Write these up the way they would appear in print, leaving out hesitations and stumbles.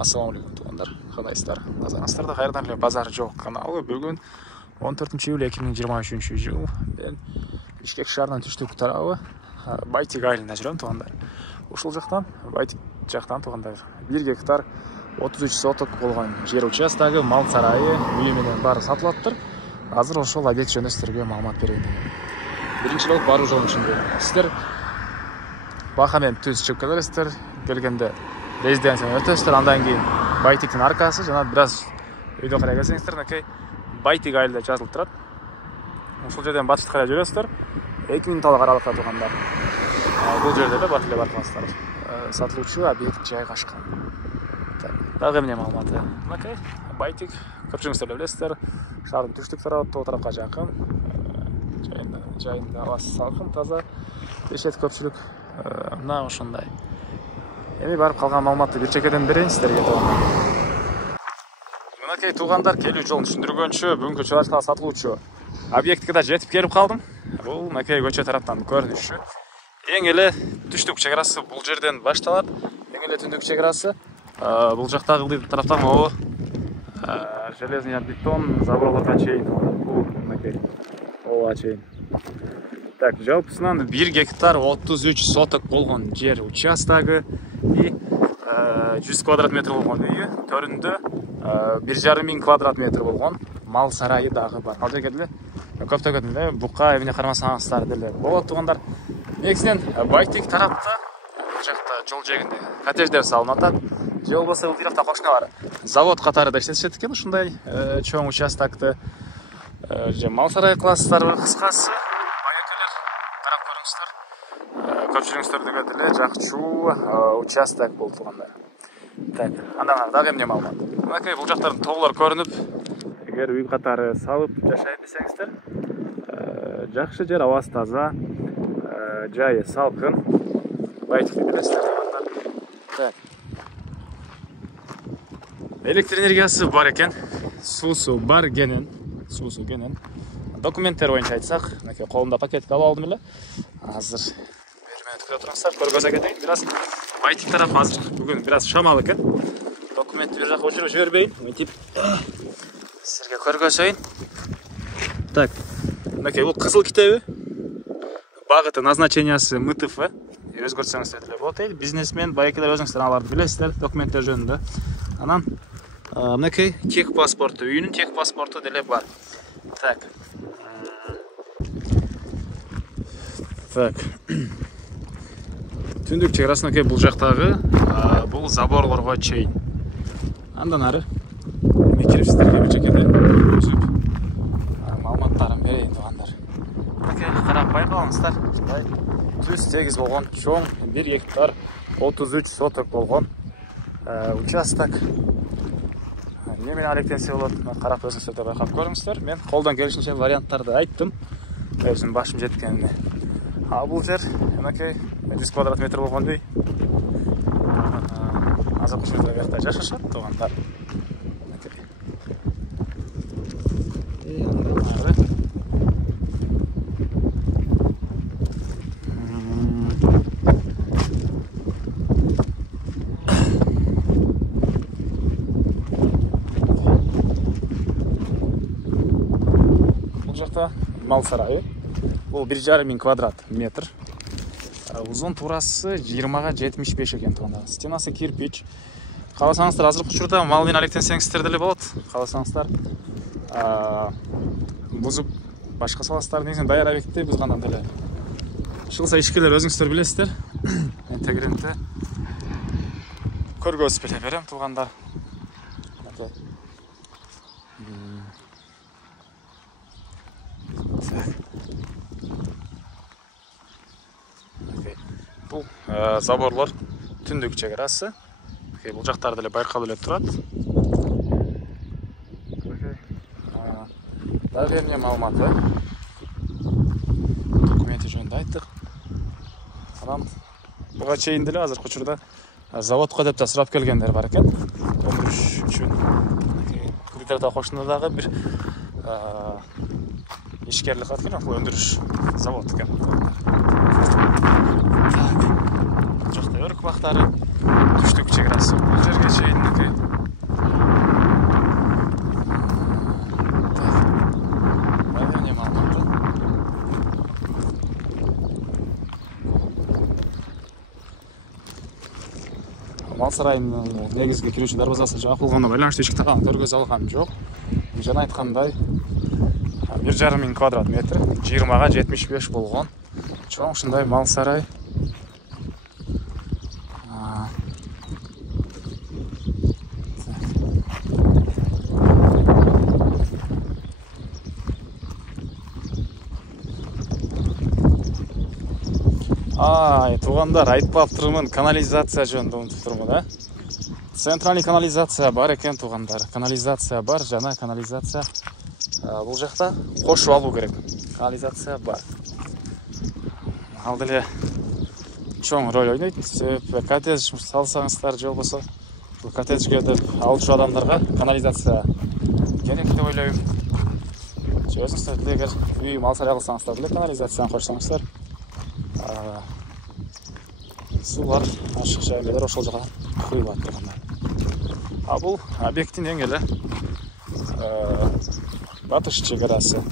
Ассалаумалейкум туғандар, қалайсыздар? Назарыңыздарда қайырдан эле базар жоқ каналы. Бүгін 14 июль 2023 жыл. Мен Бишкек шаарынан түштүк тарабы Байтик айылында жүрөм туғандар. Ушул жактан Байтик жактан туғандар 1 гектар 33 соток болгон жер участогу, мал сарайы, үй менен баары сатылаттыр. Азыр ошол объект жөнүндө сиздерге маалымат берейин дегем. Биринчи болуп баруу жолдун ичинде сиздер бака менен түз чыгып келесиздер. Келгенде резиденцияны өтөсүздөр, андан кийин Байтиктин аркасы жана бираз үйдө карай келсеңиздер, мынакей Байтик айылда жазылып турат. Ушул жерден батышка карай жүрөсүздөр. 2 минут аралыкта тургандар. Бул жерде эле бат эле барасыздар. Сатылуучу объект жайгашкан. Дагы эмне маалыматы? Мынакей Байтик, көпчүлүгүңүздөр билесиздер, шаардын түштүк тарабы, тоо тарапка жакын. Жайында абасы салкын, таза. Дешет көпчүлүк мына ошондой. Эми барып калган маалыматты бир чекеден берейин сиздерге тугандар. Мынакей туугандар, келүү жолун түшүндүргөнчө бүгүнкү чыгарышка сатылуучу объектке да жетип келип калдым. Бул мынакей көчө тараптан көрүнүшү. Эң эле түштүк чек арасы бул жерден башталат. Эң эле түндүк чек арасы бул жактагы ылдый тараптан могу железный бетон заборлорго чейин. Бул мынакей оога чейин. Так, жалпысынан 1 гектар 33 соток болгон жер участогу и 100 квадрат метр болгон үйү, төрүндө 1,5 миң квадрат метр болгон мал сарайы дагы бар. Ал жерге деле көптөгөн эле бука эмне кармасаңыздар деле болот тугандар. Негизинен Байтик тарапта бул жакта жол жээгинде коттедждер салынып атат. Же болбосо бул тарапта кошуналар завод катары да иштетишет экен, ушундай чоң участокты же мал сарай кыласыздарбы, кыскасы карап көрүңүздөр. Көпчүлүгүңүздөргө деле жакчуу участок болуп тургандар. Так, андан дагы эмне маалымат? Мынакей бул жактардын тоолор көрүнүп, эгер үй катары салып жашайт десеңиздер, жакшы жер, абасы таза, жайы салкын. Байтикти билесиздер тугандар. Так. Электр энергиясы бар экен, суусу бар кенен, Документтер боюнча айтсак, мынакей колумда пакетти алып алдым эле. Азыр бери менен күтүп туруңуздар, көргөзө кетейин. Бираз Байтик тарап азыр бүгүн бираз шамал экен. Документти бир жака өчүрүп жибербейин, мынтип силерге көргөзөйүн. Так, мынакей бул кызыл китеби. Багыты назначениясы МТФ. Өзгөртсөңүздөр деле болот. Бизнесмен, байкелер өзүңүздөр аларды билесиздер, документтер жөнүндө. Анан мынакей тех паспорту, үйүнүн тех паспорту деле бар. Так. Түндүк чек арасына бул жактагы бул заборлорго чейин. Андан ары кирип сиздерге бир чекеден өзүп маалыматтарын берейин тугандар. Мынакей карап байкалыңыздар. Түз тегиз болгон чоң 1 гектар 33 соток болгон участок. Эмне менен алектенсе болот, карап өзүңүздөр да байкап көрүңүздөр. Мен колдон келишинче варианттарды айттым. Өзүм башым жеткенине. Бул жер мынакей 100 квадрат метр болгон үй. Азыр кушунда жерде жашашат тугандар. Бул жакта мал сарайы. Бул 1,5 миң квадрат метр. Узун туурасы 20га 75 экен тугандар. Стенасы кирпич. Кааласаңыздар азыркы учурда мал менен алектенсеңиздер деле болот. Кааласаңыздар бузуп башка саласыздар, негизинен даяр объектти бузгандан деле чыгылса ишкерлер өзүңүздөр билесиздер. Мен тегеремде көргөзүп эле берем тугандар. Бул заборлор түндүк чек арасы. Бул жактарды деле байкалып эле турат. Дагы эмне маалыматы? Документи жөнүндө айттык. Анан буга чейин деле азыркы учурда заводко деп да сурап келгендер бар экен. Өндүрүш үчүн. Кредитордо кошуна дагы бир ишкерлик кылат экен, бул өндүрүш завод экен. Бул жакта өрүк бактары, түштүк чек арасы бул жерге чейин мал сарайынын негизги кирүүчү дарбазасы жабылганына байланыштуу эшик таганы көргөзө алгам жок. Жана айткандай 1,5 миң квадрат метр, 20га 75 болгон чоң ушундай мал сарай. Туугандар, айтпаптырмын, канализация жөнүндө унутуп турмун, да? Центральный канализация бар экен, туугандар. Канализация бар, жана канализация бул жакта кошуп алуу керек. Канализация бар. Ал деле чоң роль ойнойт. Коттедж салсаңыздар, же болбосо бул коттеджге деп алуучу адамдарга канализация керек деп ойлойм. Же өзүңүздөр деле эгер үй мал сарай кылсаңыздар деле канализацияны кошсоңуздар, сулар ашыкча эмелер ошол жака куюлат турганда. А бул объекттин эң эле батыш чек арасы.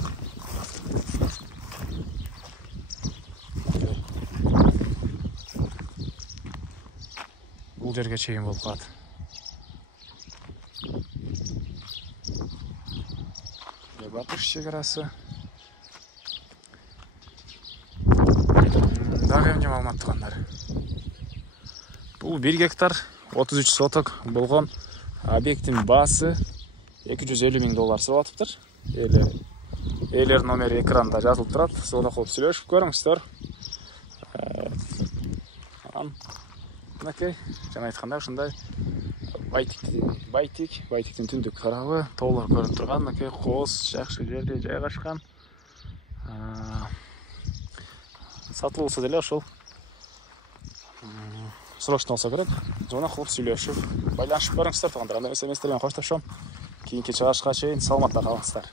Бул жерге чейин болуп калат. Батыш чек арасы. Дагы эмне маалымат туугандар? Бул 1 гектар 33 соток болгон объекттин баасы $250 000 болуп атыптыр. Элер номери экранда жазылып турат. Соода кылып сүйлөшүп көрүңүздөр. Мынакей, жана айткандай ушундай Байтиктин түндүк тарабы, тоолор көрүнүп турган, мынакей кооз жакшы жерде жайгашкан. Сатылуусу деле ошол срочно болсо керек. Жана кылып сүйлөшүп, байланышып көрүңүздөр туугандар. Анда эмес эместермен коштошом. Кийинки чыгышка чейин саламатта калыңыздар.